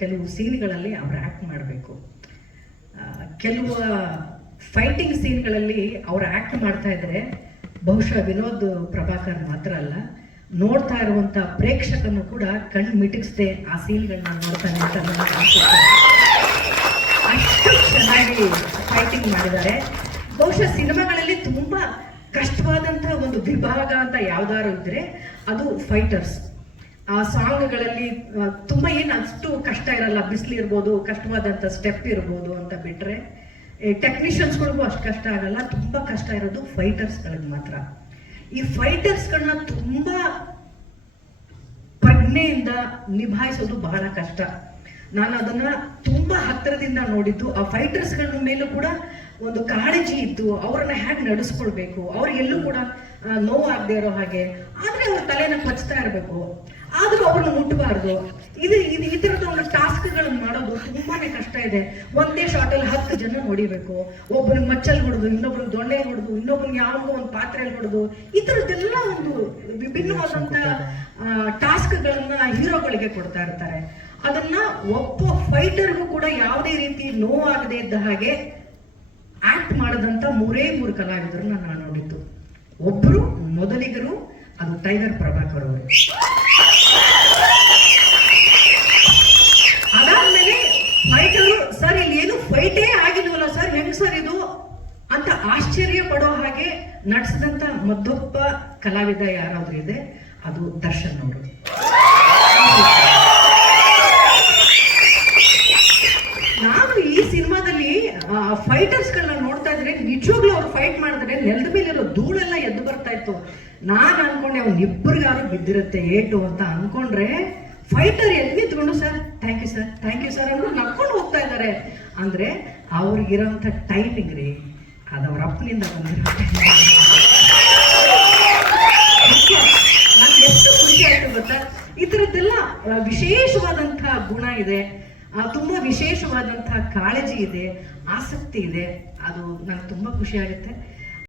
ಕೆಲವು ಸೀನ್ಗಳಲ್ಲಿ ಅವ್ರು ಆ್ಯಕ್ಟ್ ಮಾಡಬೇಕು. ಕೆಲವು ಫೈಟಿಂಗ್ ಸೀನ್ಗಳಲ್ಲಿ ಅವ್ರು ಆ್ಯಕ್ಟ್ ಮಾಡ್ತಾ ಇದ್ರೆ ಬಹುಶಃ ವಿನೋದ್ ಪ್ರಭಾಕರ್ ಮಾತ್ರ ಅಲ್ಲ, ನೋಡ್ತಾ ಇರುವಂಥ ಪ್ರೇಕ್ಷಕನು ಕೂಡ ಕಣ್ಣು ಮಿಟಿಕ್ಸ್ದೆ ಆ ಸೀನ್ಗಳನ್ನ ನೋಡ್ತಾನೆ ಅಂತ. ಅಷ್ಟು ಚೆನ್ನಾಗಿ ಫೈಟಿಂಗ್ ಮಾಡಿದ್ದಾರೆ. ಬಹುಶಃ ಸಿನಿಮಾಗಳಲ್ಲಿ ತುಂಬಾ ಕಷ್ಟವಾದಂಥ ಒಂದು ವಿಭಾಗ ಅಂತ ಯಾವ್ದಾದ್ರು ಇದ್ರೆ ಅದು ಫೈಟರ್ಸ್ ಆ ಸಾಂಗ್ಗಳಲ್ಲಿ ತುಂಬಾ ಏನು ಅಷ್ಟು ಕಷ್ಟ ಇರಲ್ಲ, ಬಿಸಿಲು ಇರ್ಬೋದು ಕಷ್ಟವಾದಂಥ ಸ್ಟೆಪ್ ಇರ್ಬೋದು ಅಂತ ಬಿಟ್ರೆ ಟೆಕ್ನಿಷಿಯನ್ಸ್ಗಳಿಗೂ ಅಷ್ಟು ಕಷ್ಟ ಆಗಲ್ಲ, ತುಂಬಾ ಕಷ್ಟ ಇರೋದು ಫೈಟರ್ಸ್ಗಳಿಗೆ ಮಾತ್ರ. ಈ ಫೈಟರ್ಸ್ಗಳನ್ನ ತುಂಬಾ ಪ್ರಜ್ಞೆಯಿಂದ ನಿಭಾಯಿಸೋದು ಬಹಳ ಕಷ್ಟ. ನಾನು ಅದನ್ನ ತುಂಬಾ ಹತ್ತಿರದಿಂದ ನೋಡಿದ್ದು, ಆ ಫೈಟರ್ಸ್ಗಳ ಮೇಲೂ ಕೂಡ ಒಂದು ಕಾಳಜಿ ಇದ್ದು, ಅವ್ರನ್ನ ಹೇಗೆ ನಡೆಸ್ಕೊಳ್ಬೇಕು, ಅವ್ರು ಎಲ್ಲೂ ಕೂಡ ನೋವು ನೋವಾಗದೆ ಇರೋ ಹಾಗೆ, ಆದ್ರೆ ಅವ್ರ ತಲೆನ ಕೊಚ್ತಾ ಇರಬೇಕು. ಆದ್ರೂ ಅವ್ರನ್ನ ಮುಟ್ಟಬಾರ್ದು. ಇದು ಇದು ಈ ತರದ ಒಂದು ಟಾಸ್ಕ್ಗಳನ್ನು ಮಾಡೋದು ತುಂಬಾನೇ ಕಷ್ಟ ಇದೆ. ಒಂದೇ ಶಾಟಲ್ಲಿ ಹತ್ತು ಜನ ಹೊಡಿಬೇಕು. ಒಬ್ಬನಿಗೆ ಮಚ್ಚಲ್ ಹೊಡೆದು ಇನ್ನೊಬ್ರಿಗೆ ದೊಣ್ಣೆ ಹೊಡೆದು ಇನ್ನೊಬ್ರಿಗೆ ಯಾವಾಗೋ ಒಂದು ಪಾತ್ರೆಯಲ್ಲಿ ಹೊಡೆದು ಈ ಥರದ್ದೆಲ್ಲ ಒಂದು ವಿಭಿನ್ನವಾದಂತ ಟಾಸ್ಕ್ಗಳನ್ನ ಹೀರೋಗಳಿಗೆ ಕೊಡ್ತಾ ಇರ್ತಾರೆ. ಅದನ್ನ ಒಬ್ಬ ಫೈಟರ್ಗೂ ಕೂಡ ಯಾವುದೇ ರೀತಿ ನೋವಾಗದೇ ಇದ್ದ ಹಾಗೆ ಆಕ್ಟ್ ಮಾಡದಂತ ಮೂರೇ ಮೂರು ಕಲಾವಿದರು ನಾನು ನೋಡಿದ್ದು. ಒಬ್ರು ಮೊದಲಿಗರು ಅದು ಟೈಗರ್ ಪ್ರಭಾಕರ್ ಅವರು. ಆಶ್ಚರ್ಯ ಪಡೋ ಹಾಗೆ ನಡೆಸಿದಂತ ಮತ್ತೊಬ್ಬ ಕಲಾವಿದ ಯಾರಾದ್ರೂ ಇದೆ? ಅದು ದರ್ಶನ್ ಅವರು. ನಾನು ಈ ಸಿನಿಮಾದಲ್ಲಿ ಫೈಟರ್ಸ್ಗಳನ್ನ ನೋಡ್ತಾ ಇದ್ರೆ ನಿಜವಾಗ್ಲೂ ಅವ್ರು ಫೈಟ್ ಮಾಡಿದ್ರೆ ನೆಲದ ಮೇಲಿರೋ ಧೂಳೆಲ್ಲ ಎದ್ದು ಬರ್ತಾ ಇತ್ತು. ನಾನು ಅನ್ಕೊಂಡೆ ಅವ್ನ ಇಬ್ಬರಿಗಾರು ಬಿದ್ದಿರುತ್ತೆ ಏಟು ಅಂತ ಅನ್ಕೊಂಡ್ರೆ ಫೈಟರ್ ಎಲ್ಲಿ ತಗೊಂಡು sir? Thank you sir thank you sir ಅನ್ನೋದು ನಕ್ಕೊಂಡು ಹೋಗ್ತಾ ಇದ್ದಾರೆ. ಅಂದ್ರೆ ಅವ್ರಿಗಿರೋಂಥ ಟೈಮಿಂಗ್ ರೀ. ಅದು ಅವ್ರ ಅಪ್ಪನಿಂದ ನನ್ಗೆ ಎಷ್ಟು ಖುಷಿ ಆಯ್ತು ಗೊತ್ತಾ? ಈ ಥರದ್ದೆಲ್ಲ ವಿಶೇಷವಾದಂತಹ ಗುಣ ಇದೆ. ತುಂಬಾ ವಿಶೇಷವಾದಂತಹ ಕಾಳಜಿ ಇದೆ, ಆಸಕ್ತಿ ಇದೆ. ಅದು ನಂಗೆ ತುಂಬಾ ಖುಷಿ ಆಗುತ್ತೆ.